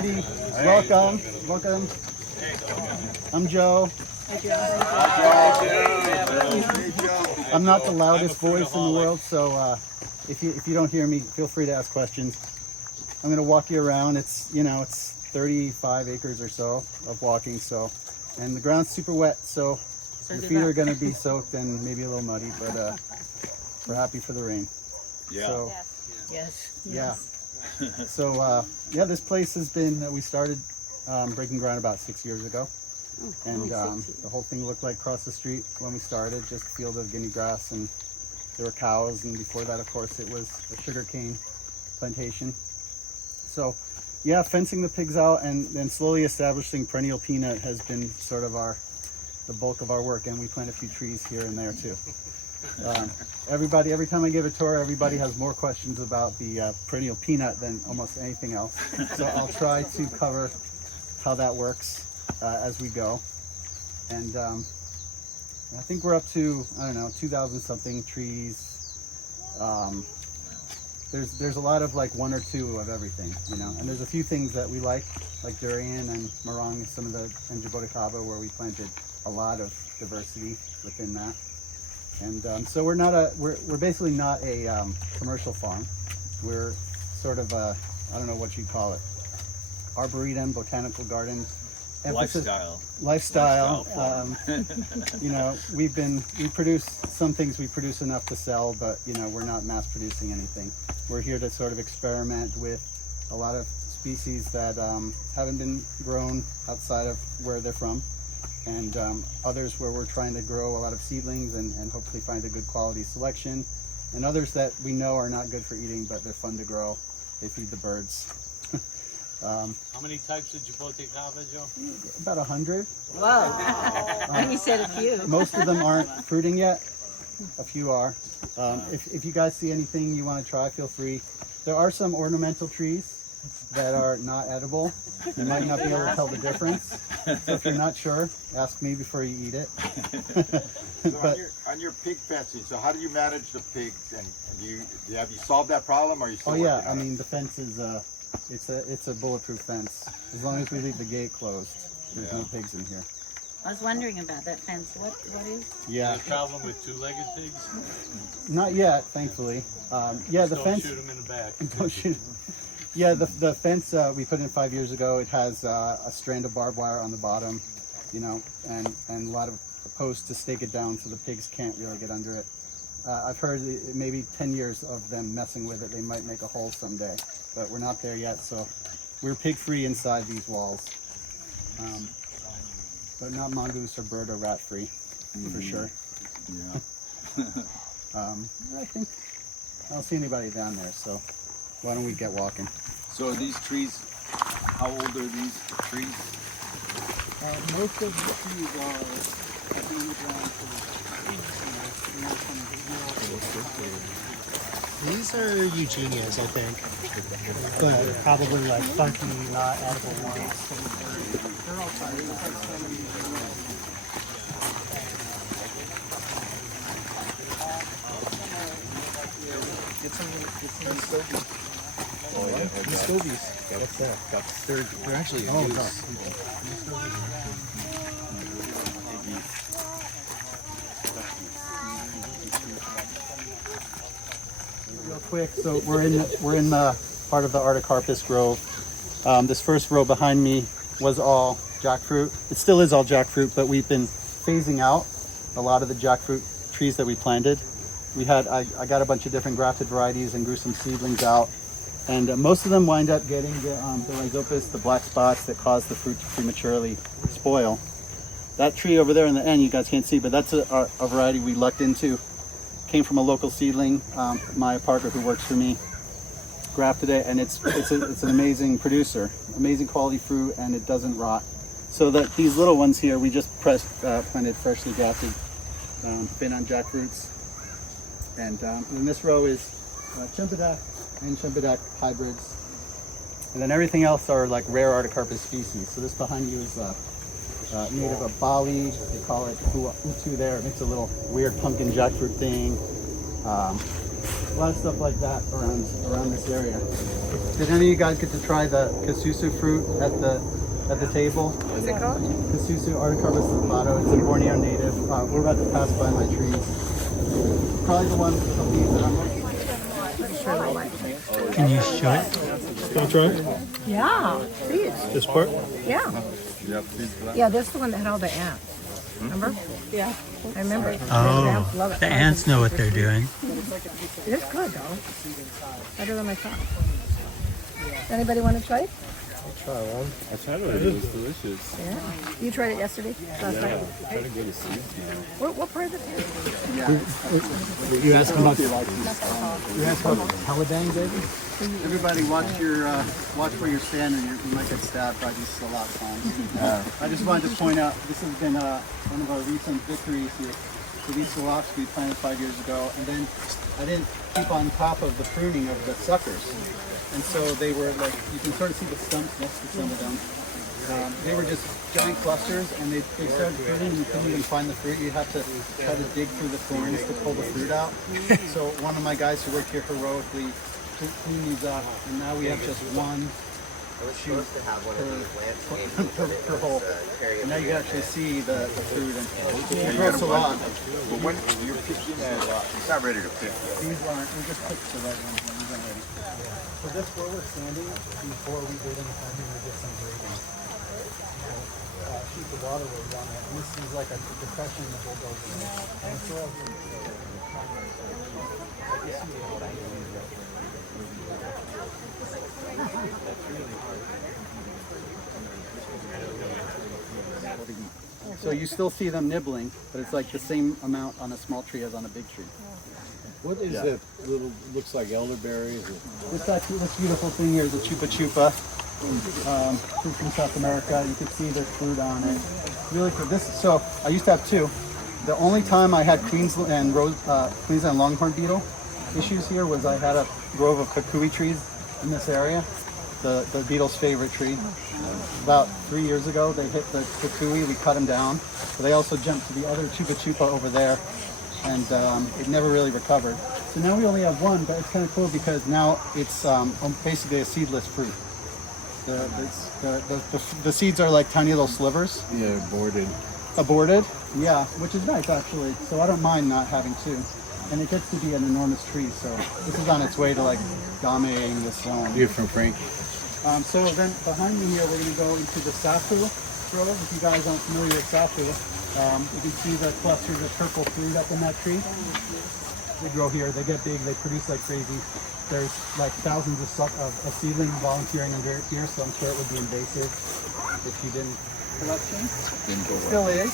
everybody. Welcome. Welcome. I'm Joe. I'm not the loudest voice in the world, so if you don't hear me, feel free to ask questions. I'm gonna walk you around. It's it's 35 acres or so of walking, and the ground's super wet, so your feet are gonna be soaked and maybe a little muddy, but we're happy for the rain. Yeah. So, Yes. yeah. So yeah, this place has been, we started breaking ground about 6 years ago. And the whole thing looked like across the street when we started, just a field of guinea grass, and there were cows, and before that, of course, it was a sugarcane plantation. So yeah, fencing the pigs out and then slowly establishing perennial peanut has been sort of the bulk of our work, and we plant a few trees here and there too. Every time I give a tour, everybody has more questions about the perennial peanut than almost anything else. So I'll try to cover how that works as we go. And I think we're up to, I don't know, 2,000 something trees. There's a lot of like one or two of everything, and there's a few things that we like durian and marang, and jaboticaba, where we planted a lot of diversity within that. And so we're basically not a commercial farm. We're sort of a, I don't know what you'd call it, arboretum, botanical garden. Lifestyle. We produce some things, we produce enough to sell, but we're not mass producing anything. We're here to sort of experiment with a lot of species that haven't been grown outside of where they're from, and others where we're trying to grow a lot of seedlings and hopefully find a good quality selection, and others that we know are not good for eating, but they're fun to grow. They feed the birds. How many types of jaboticaba, Joe? About 100. Wow. You said a few. Most of them aren't fruiting yet. A few are. If you guys see anything you want to try, feel free. There are some ornamental trees that are not edible. You might not be able to tell the difference. So if you're not sure, ask me before you eat it. So on your pig fencing, so how do you manage the pigs? And have you solved that problem? Or are you still Oh yeah, working on I mean the fence is it's a bulletproof fence. As long as we leave the gate closed, there's no pigs in here. I was wondering about that fence. What is? Yeah. Any problem with two-legged pigs? Not yet, thankfully. Yeah, the fence. Don't shoot them in the back. Don't shoot. Yeah, the fence we put in 5 years ago. It has a strand of barbed wire on the bottom, and a lot of posts to stake it down so the pigs can't really get under it. I've heard maybe 10 years of them messing with it, they might make a hole someday, but we're not there yet. So we're pig-free inside these walls, but not mongoose or bird or rat-free, for sure. Yeah. I think I don't see anybody down there, so why don't we get walking? So are these trees, how old are these trees? Most of the trees are in the ground for These are Eugenias, I think, but probably like funky, not edible ones. They're all tired. Get some. Oh yeah, the scobies. What's that? They're actually loose. Real quick, so we're in the part of the Artocarpus grove. This first row behind me was all jackfruit. It still is all jackfruit, but we've been phasing out a lot of the jackfruit trees that we planted. I got a bunch of different grafted varieties and grew some seedlings out, and most of them wind up getting the rhizopus, the black spots that cause the fruit to prematurely spoil. That tree over there in the end, you guys can't see, but that's a variety we lucked into. Came from a local seedling. Maya Parker, who works for me, grafted it, and it's an amazing producer, amazing quality fruit, and it doesn't rot. So that these little ones here, we just planted freshly grafted, fin on jackfruits. And in this row is Chimpedak and Chimpedak hybrids. And then everything else are like rare Artocarpus species. So this behind you is native of Bali. They call it Utu there. It makes a little weird pumpkin jackfruit thing. A lot of stuff like that around this area. Did any of you guys get to try the Kasusu fruit at the table? What's it called? Kasusu Articarpus limpato. It's a Borneo native. We're about to pass by my trees. Probably the one with the leaves that I'm looking for. Can you show it? Can I try it? Yeah, please. This part? Yeah. Yeah, this is the one that had all the ants. Remember? Yeah. I remember. The ants love Oh, it. the ants know what they're doing. It's good though. Better than I thought. Anybody want to try it? Try one. I tried it. It was delicious. Yeah. You tried it yesterday? Last night? Try to get a seed. What part of it? You asked about Paladang, baby? Everybody, watch where you're standing. You might get stabbed by these Silops. I just wanted to point out this has been one of our recent victories here. So these Silops we planted 5 years ago, and then I didn't keep on top of the pruning of the suckers, and so they were like, you can sort of see the stumps next to some of them. They were just giant clusters, and they started fruiting. You couldn't even find the fruit. You had to try to dig through the thorns to pull the fruit out. So one of my guys who worked here heroically cleaned these up, and now we have just one shoot per hole. And now you can actually see the fruit. And it grows a lot. But when you're picking it, it's not ready to pick. These aren't. We just picked the right ones when we got ready. So this where we're standing before we did any planting, we did some grading. Shoot the waterway down there. And this is like a depression in the bulldozer. And so so you still see them nibbling, but it's like the same amount on a small tree as on a big tree. What is that little, looks like elderberries? This beautiful thing here is a chupa chupa. Fruit from South America. You can see the fruit on it. Really cool. So I used to have two. The only time I had Queensland longhorn beetle issues here was I had a grove of kukui trees in this area. The beetle's favorite tree. About 3 years ago, they hit the kukui. We cut them down. But they also jumped to the other chupa chupa over there, and it never really recovered. So now we only have one, but it's kind of cool because now it's basically a seedless fruit. The seeds are like tiny little slivers. Yeah, aborted. Aborted? Yeah, which is nice actually. So I don't mind not having two. And it gets to be an enormous tree, so this is on its way to like dominating this zone. You're from Frank? So then behind me here, we're going to go into the safu grove. If you guys aren't familiar with safu, you can see the clusters of purple fruit up in that tree. They grow here, they get big, they produce like crazy. There's like thousands of seedlings volunteering under here, so I'm sure it would be invasive if you didn't collection. Still is,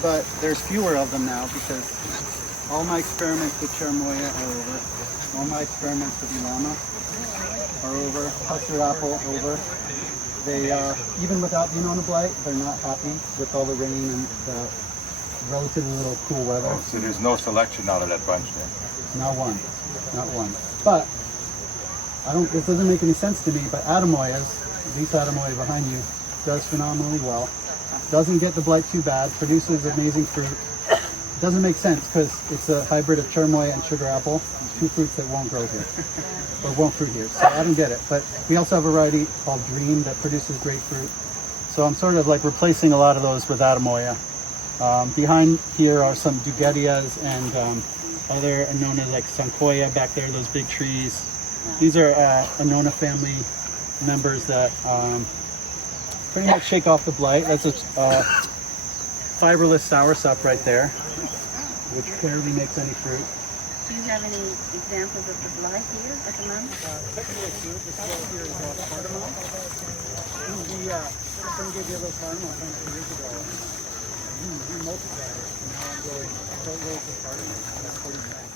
but there's fewer of them now because all my experiments with cherimoya are over. All my experiments with Ilama are over. Custard apple over. They even without being on a blight, they're not happy with all the rain and the relatively little cool weather. Oh, so there's no selection out of that bunch then? Not one. But this doesn't make any sense to me, but Adamoyas, these Adamoya behind you, does phenomenally well. Doesn't get the blight too bad, produces amazing fruit. Doesn't make sense because it's a hybrid of cherimoya and sugar apple, two fruits that won't grow here, or won't fruit here. So I don't get it. But we also have a variety called Dream that produces great fruit. So I'm sort of like replacing a lot of those with Adamoya. Behind here are some Dugetias and other Annona like Sankoya back there, those big trees. These are Annona family members that pretty much shake off the blight. That's a fiberless soursop right there, which barely makes any fruit. Do you have any examples of the blight here at the moment? Technically, this one here is cardamom. We gave you a little cardamom 2 years ago. We multiplied it, and now I'm growing 4 rows of cardamom. That's 40 times.